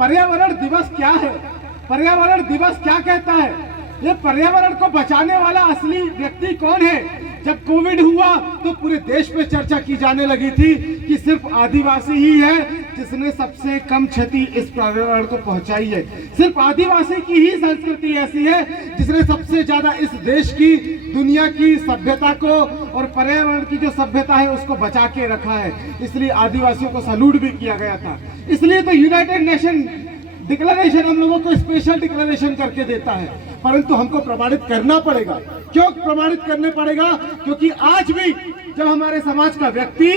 पर्यावरण दिवस क्या है, पर्यावरण दिवस क्या कहता है, ये पर्यावरण को बचाने वाला असली व्यक्ति कौन है। जब कोविड हुआ तो पूरे देश पे चर्चा की जाने लगी थी कि सिर्फ आदिवासी ही है जिसने सबसे कम क्षति इस पर्यावरण को पहुंचाई है। सिर्फ आदिवासी की ही संस्कृति ऐसी है जिसने सबसे ज्यादा इस देश की, दुनिया की सभ्यता को और पर्यावरण की जो सभ्यता है उसको बचा के रखा है। इसलिए आदिवासियों को सैल्यूट भी किया गया था। इसलिए तो यूनाइटेड नेशन डिक्लेरेशन हम लोगों को स्पेशल डिक्लेरेशन करके देता है, परंतु हमको प्रमाणित करना पड़ेगा। क्यों प्रमाणित करने पड़ेगा? क्योंकि आज भी जब हमारे समाज का व्यक्ति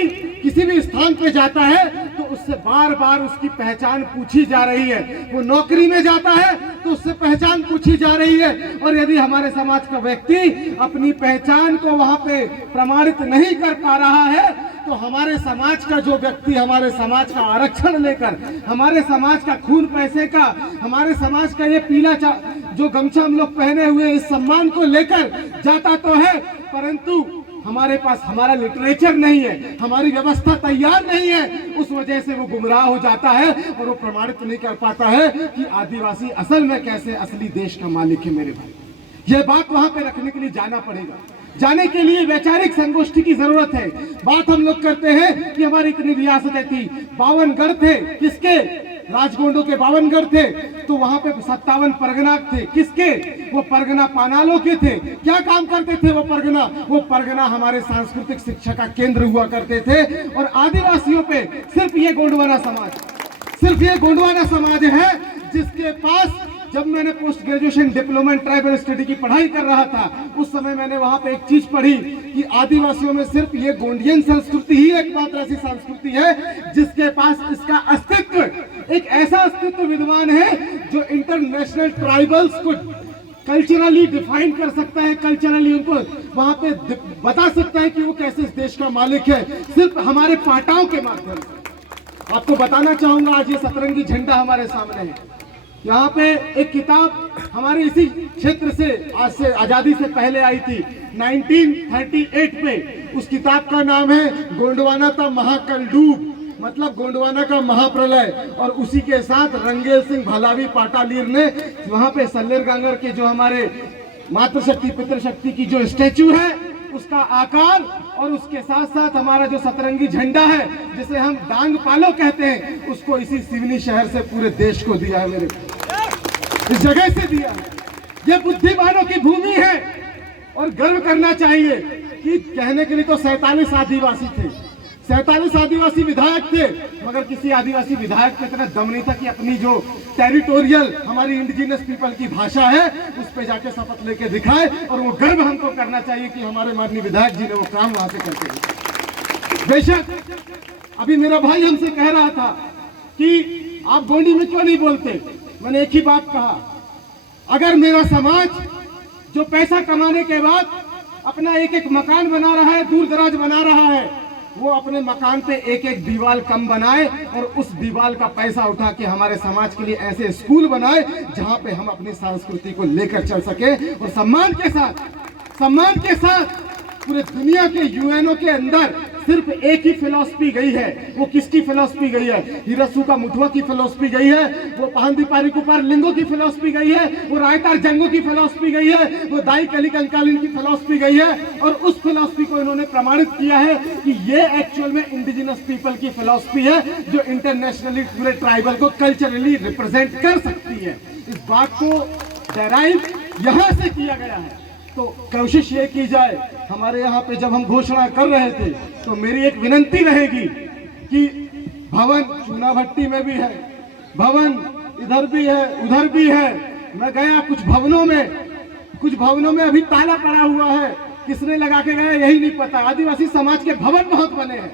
किसी भी स्थान पे जाता है तो उससे बार बार उसकी पहचान पूछी जा रही है। वो नौकरी में जाता है तो उससे पहचान पूछी जा रही है, और यदि हमारे समाज का व्यक्ति अपनी पहचान को वहां पे प्रमाणित नहीं कर पा रहा है तो हमारे समाज का जो व्यक्ति हमारे समाज का आरक्षण लेकर, हमारे समाज का खून पैसे का, हमारे समाज का ये पीला जो गमछा हम लोग पहने हुए इस सम्मान को लेकर जाता तो है, परंतु हमारे पास हमारा लिटरेचर नहीं है, हमारी व्यवस्था तैयार नहीं है, उस वजह से वो गुमराह हो जाता है और वो प्रमाणित नहीं कर पाता है कि आदिवासी असल में कैसे असली देश का मालिक है। मेरे भाई, यह बात वहां पे रखने के लिए जाना पड़ेगा। जाने के लिए वैचारिक संगोष्ठी की जरूरत है। बात हम लोग करते हैं कि हमारी इतनी रियासतें थी, 52 गढ़ थे, किसके? राजगोंडों के 52 गढ़ थे, तो वहां पे 57 परगना थे, किसके? वो परगना पानालों के थे। क्या काम करते थे वो परगना? वो परगना हमारे सांस्कृतिक शिक्षा का केंद्र हुआ करते थे। और आदिवासियों पे सिर्फ ये गोंडवाना समाज, सिर्फ ये गोंडवाना समाज है जिसके पास, जब मैंने post graduation diploma in tribal study की पढ़ाई कर रहा था उस समय मैंने वहां पे एक चीज पढ़ी कि आदिवासियों में सिर्फ ये गोंडियन संस्कृति ही एकमात्र ऐसी संस्कृति है जिसके पास इसका अस्तित्व, एक ऐसा अस्तित्व विद्वान है जो इंटरनेशनल ट्राइबल्स को कल्चरली डिफाइन कर सकता है, कल्चरली उनको वहां पे बता सकता है कि वो कैसे इस देश का मालिक है, सिर्फ हमारे पाटाओं के माध्यम से। आपको बताना चाहूंगा, आज ये सतरंगी झंडा हमारे सामने है। यहाँ पे एक किताब हमारे इसी क्षेत्र से, आज से आजादी से पहले आई थी 1938 में। उस किताब का नाम है गोंडवाना का महाकलडूब, मतलब गोंडवाना का महाप्रलय। और उसी के साथ रंगेल सिंह भलावी पाटालीर ने वहां पे सल्लेर गांगर के जो हमारे मातृशक्ति पितृशक्ति की जो स्टैचू है उसका आकार, और उसके साथ साथ हमारा जो सतरंगी झंडा है जिसे हम डांग पालो कहते हैं, उसको इसी सिवनी शहर से पूरे देश को दिया है। मेरे इस जगह से दिया है। ये बुद्धिमानों की भूमि है और गर्व करना चाहिए कि कहने के लिए तो 47 आदिवासी थे, 47 आदिवासी विधायक थे, मगर किसी आदिवासी विधायक को इतना दम नहीं था कि अपनी जो टेरिटोरियल हमारी इंडिजिनस पीपल की भाषा है उस पे जाके शपथ लेके दिखाए। और वो गर्व हमको करना चाहिए कि हमारे माननीय विधायक जी ने वो काम वहां पे करके दिखाया। बेशक अभी मेरा भाई हमसे कह रहा था कि आप गोंडी में क्यों नहीं बोलते, मैंने एक ही बात कहा, अगर मेरा समाज जो पैसा कमाने के बाद अपना एक एक मकान बना रहा है, दूर दराज बना रहा है, वो अपने मकान पे एक एक दीवार कम बनाए और उस दीवार का पैसा उठा के हमारे समाज के लिए ऐसे स्कूल बनाए जहां पे हम अपनी संस्कृति को लेकर चल सके और सम्मान के साथ पूरे दुनिया के यूएनओ के अंदर सिर्फ एक ही फिलॉसफी गई है। वो किसकी फिलॉसफी गई है? हिरासू का मुठवा की फिलॉसफी गई है, वो पहंदी पारी कुपार लिंगो की फिलॉसफी गई है, वो रायतार जंगो की फिलॉसफी गई है, वो दाई कली कंकालिन की फिलॉसफी गई है। और उस फिलॉसफी को इन्होंने प्रमाणित किया है कि ये एक्चुअल में इंडिजिनस पीपल की फिलॉसफी है जो इंटरनेशनली पूरे ट्राइबल को कल्चरली रिप्रेजेंट कर सकती है। इस बात को डेराइव यहां से किया गया है। तो कोशिश ये की जाए, हमारे यहाँ पे जब हम घोषणा कर रहे थे तो मेरी एक विनंती रहेगी कि भवन चूनाभट्टी में भी है, भवन इधर भी है, उधर भी है। मैं गया कुछ भवनों में अभी ताला पड़ा हुआ है, किसने लगा के गया यही नहीं पता। आदिवासी समाज के भवन बहुत बने हैं,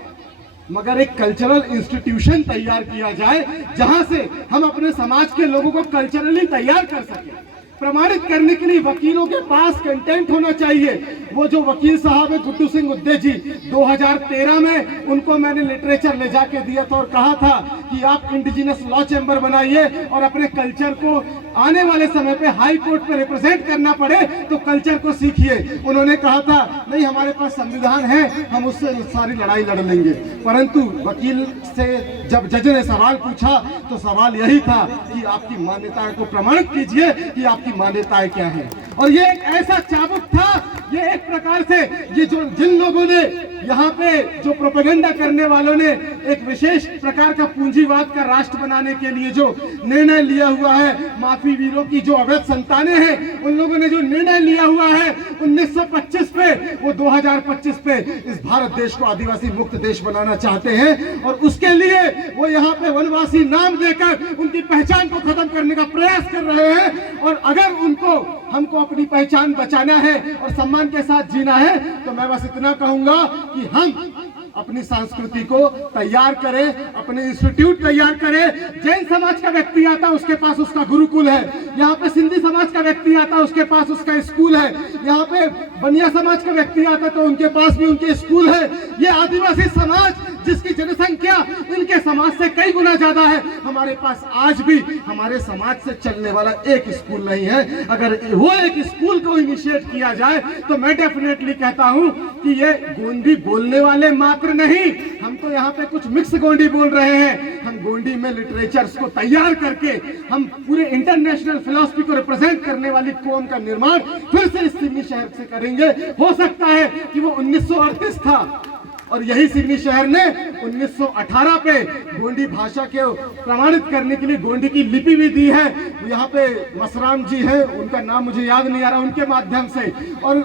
मगर एक कल्चरल इंस्टीट्यूशन तैयार किया जाए जहां से हम अपने समाज के लोगों को कल्चरली तैयार कर सकें। प्रमाणित करने के लिए वकीलों के पास कंटेंट होना चाहिए। वो जो वकील साहब है गुड्डू सिंह उद्दे जी, 2013 में उनको मैंने लिटरेचर ले जाके दिया था और कहा था कि आप इंडिजिनस लॉ चैम्बर बनाइए और अपने कल्चर को आने वाले समय पे हाई कोर्ट पे रिप्रेजेंट करना पड़े तो कल्चर को सीखिए। उन्होंने कहा था नहीं हमारे पास संविधान है, हम उससे सारी लड़ाई लड़ लेंगे, परंतु वकील से जब जज ने सवाल पूछा तो सवाल यही था कि आपकी मान्यताएं को प्रमाणित कीजिए कि आपकी मान्यताएं क्या है। और ये एक ऐसा चाबुक था, ये एक प्रकार से ये जो जिन लोगों ने यहाँ पे जो प्रोपेगेंडा करने वालों ने एक विशेष प्रकार का पूंजीवाद का राष्ट्र बनाने के लिए जो निर्णय लिया हुआ है, माफी वीरों की जो अवैध संतानें हैं, उन लोगों ने जो निर्णय लिया हुआ है 1925 पे, वो 2025 पे इस भारत देश को आदिवासी मुक्त देश बनाना चाहते हैं। और उसके लिए वो यहाँ पे वनवासी नाम देकर उनकी पहचान को खत्म करने का प्रयास कर रहे हैं। और अगर उनको हमको अपनी पहचान बचाना है और सम्मान के साथ जीना है तो मैं बस इतना कहूंगा कि हम अपनी संस्कृति को तैयार करें, अपने इंस्टीट्यूट तैयार करें। जैन समाज का व्यक्ति आता है उसके पास उसका गुरुकुल है, यहाँ पे सिंधी समाज का व्यक्ति आता है उसके पास उसका स्कूल है, यहाँ पे बनिया समाज का व्यक्ति आता है तो उनके पास भी उनके स्कूल है। ये आदिवासी समाज जिसकी जनसंख्या इनके समाज से कई गुना ज्यादा है, हमारे पास आज भी हमारे समाज से चलने वाला एक स्कूल नहीं है। अगर वो एक स्कूल को इनिशिएट किया जाए तो मैं डेफिनेटली कहता हूं कि ये गोंडी बोलने वाले मात्र नहीं, हम तो यहाँ पे कुछ मिक्स गोंडी बोल रहे हैं। हम गोंडी में लिटरेचर्स को तैयार करके हम पूरे इंटरनेशनल फिलॉसफी को रिप्रेजेंट करने वाली कौम का निर्माण फिर से इस सिडनी शहर से करेंगे। हो सकता है कि वो 1938 था और यही सिडनी शहर ने 1918 पे गोंडी भाषा के प्रमाणित करने के लिए गोंडी की लिपि भी दी है। यहाँ पे मसराम जी है, उनका नाम मुझे याद नहीं आ रहा, उनके माध्यम से। और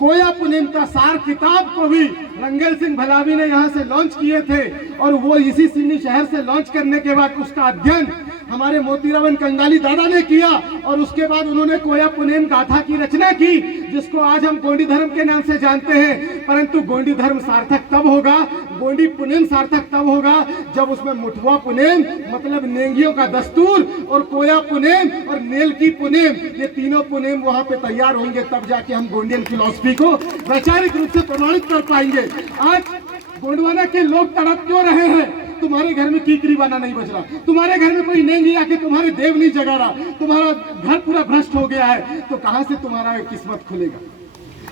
कोया पुनेम का सार किताब को भी रंगेल सिंह भलावी ने यहाँ से लॉन्च किए थे और वो इसी सिडनी शहर से लॉन्च करने के बाद उसका अध्ययन हमारे मोतीरावन कंगाली दादा ने किया और उसके बाद उन्होंने कोया पुनेम गाथा की रचना की, जिसको आज हम गोंडी धर्म के नाम से जानते हैं। परंतु गोंडी धर्म सार्थक तब होगा, गोंडी पुनेम सार्थक तब होगा जब उसमें मुठवा पुनेम मतलब नेंगियों का दस्तूर और कोया पुनेम और नेल की पुनेम, ये तीनों पुनेम वहां पे तैयार होंगे, तब जाके हम गोंडियन फिलॉसफी को वैचारिक रूप से प्रमाणित कर पाएंगे। आज गोंडवाना के लोग तड़प क्यों रहे हैं? तुम्हारे घर में कीकरी बाना नहीं बज रहा, तुम्हारे घर में कोई नेंगी आके तुम्हारे देव नहीं जगा रहा, तुम्हारा घर पूरा भ्रष्ट हो गया है, तो कहां से तुम्हारा किस्मत खुलेगा?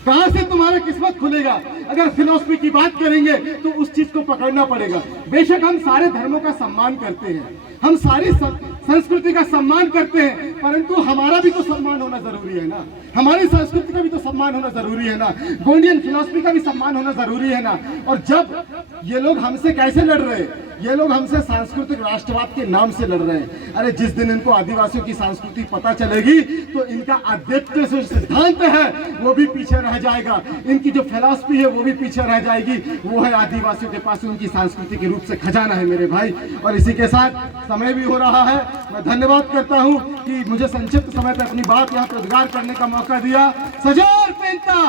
कहां से तुम्हारा किस्मत खुलेगा? अगर फिलॉसफी की बात करेंगे तो उस चीज को पकड़ना पड़ेगा। बेशक हम सारे धर्मों का सम्मान करते हैं, हम सारी संस्कृति का सम्मान करते हैं, परंतु हमारा भी तो सम्मान होना जरूरी है ना, हमारी संस्कृति का भी तो सम्मान होना जरूरी है ना, गोंडियन फिलॉसफी का भी सम्मान होना जरूरी है ना। और जब ये लोग हमसे कैसे लड़ रहे हैं? ये लोग हमसे सांस्कृतिक राष्ट्रवाद के नाम से लड़ रहे हैं। अरे जिस दिन इनको आदिवासियों की संस्कृति पता चलेगी तो इनका अद्वितीय जो सिद्धांत है वो भी पीछे रह जाएगा, इनकी जो फिलॉसफी है वो भी पीछे रह जाएगी। वो है आदिवासियों के पास उनकी संस्कृति के रूप से खजाना है मेरे भाई। और इसी के साथ समय भी हो रहा है, मैं धन्यवाद करता हूँ कि मुझे संक्षिप्त समय पर अपनी बात यहाँ पर उद्गार करने का मौका दिया। सजोर पेंता,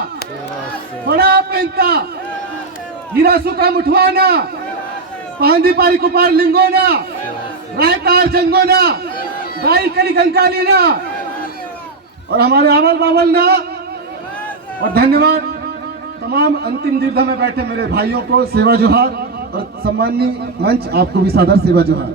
बड़ा पेंता, हीरा सुका मुठवाना, पांदी पारी कुपार लिंगोना, रायतार जंगोना, गाई कली कंकालीना और हमारे आवल बावल ना। और धन्यवाद तमाम अंतिम दीर्घ में बैठे मेरे भाइयों को, सेवा जोहार। और सम्माननीय मंच आपको भी सादर सेवा जोहार।